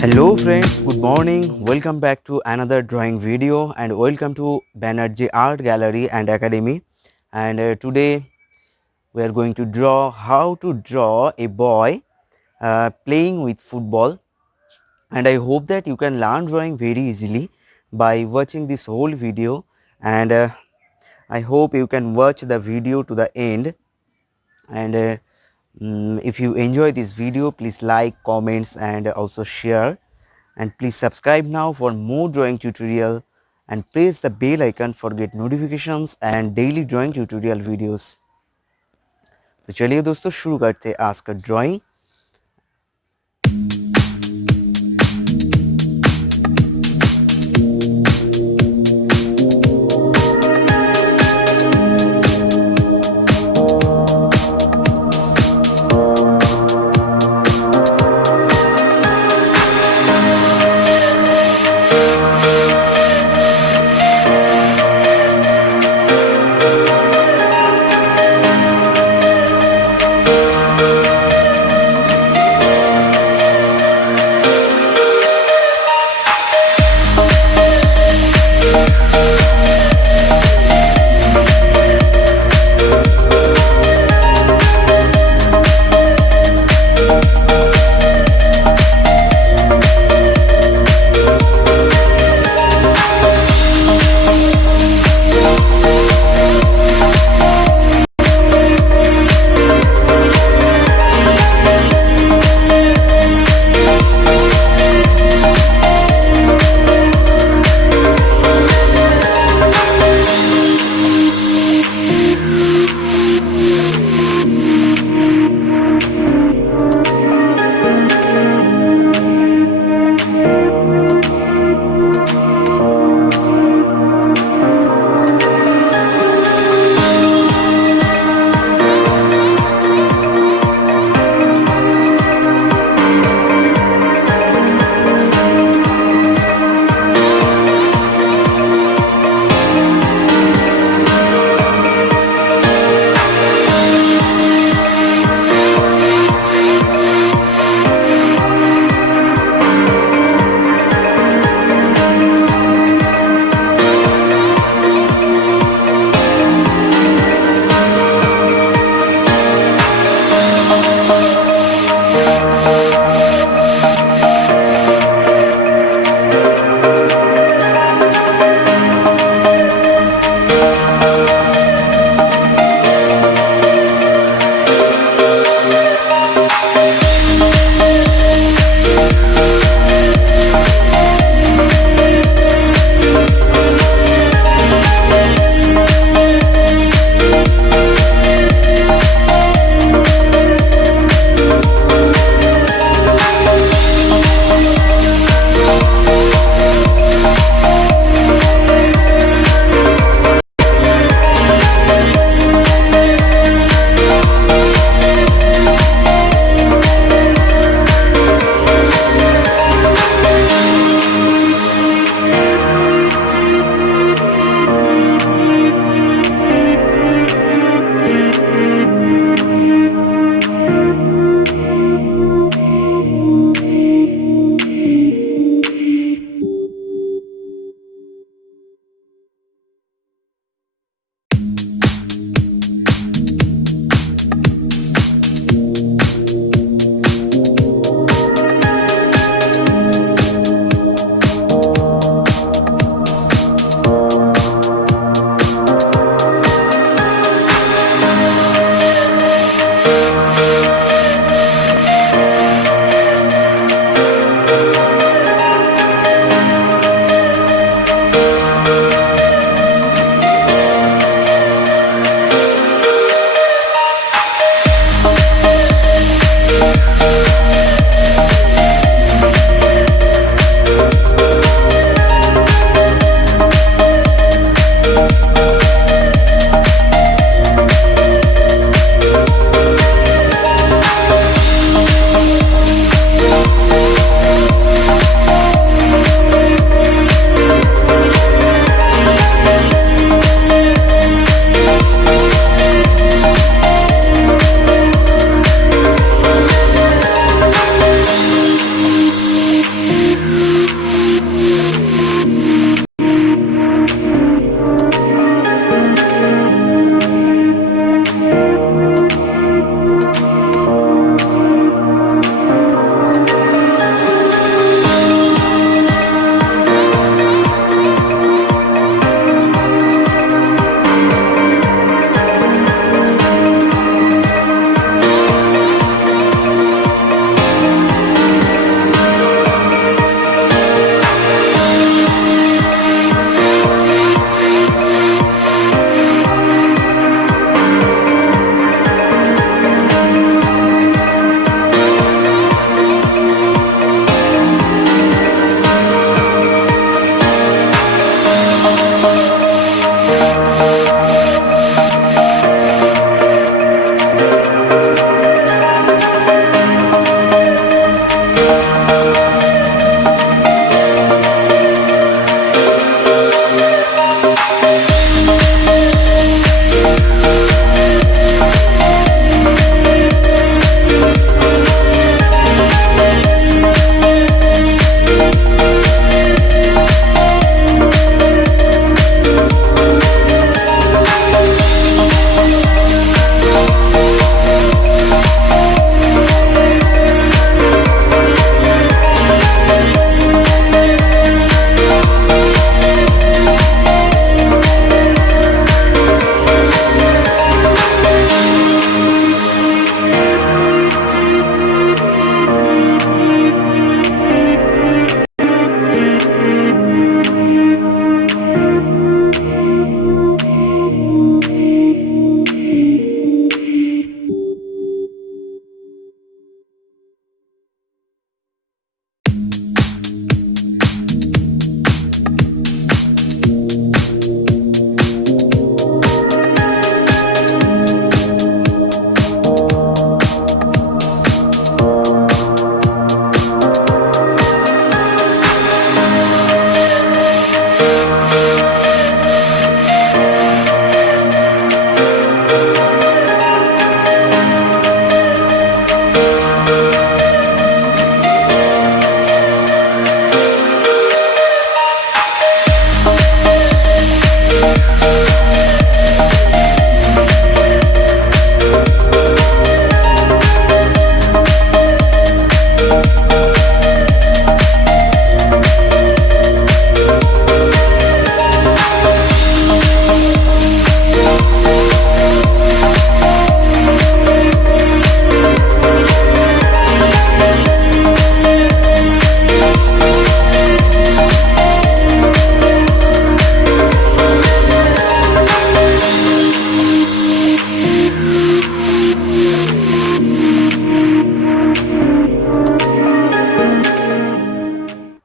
Hello friends, good morning. Welcome back to another drawing video and welcome to Banerjee Art Gallery and Academy. And today we are going to draw how to draw a boy playing with football. And I hope that you can learn drawing very easily by watching this whole video. And I hope you can watch the video to the end. And if you enjoy this video, please like, comments and also share. And please subscribe now for more drawing tutorial and press the bell icon for get notifications and daily drawing tutorial videos. तो चलिए दोस्तों शुरू करते हैं आज का drawing.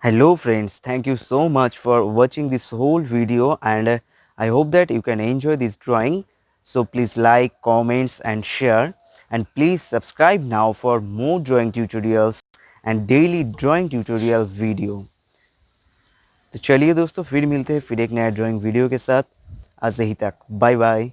Hello friends, thank you so much for watching this whole video, and I hope that you can enjoy this drawing. So please like, comments and share, and please subscribe now for more drawing tutorials and daily drawing tutorials video. तो चलिए दोस्तों, फिर मिलते हैं फिर एक नया drawing video के साथ। आज ही तक बाय बाय।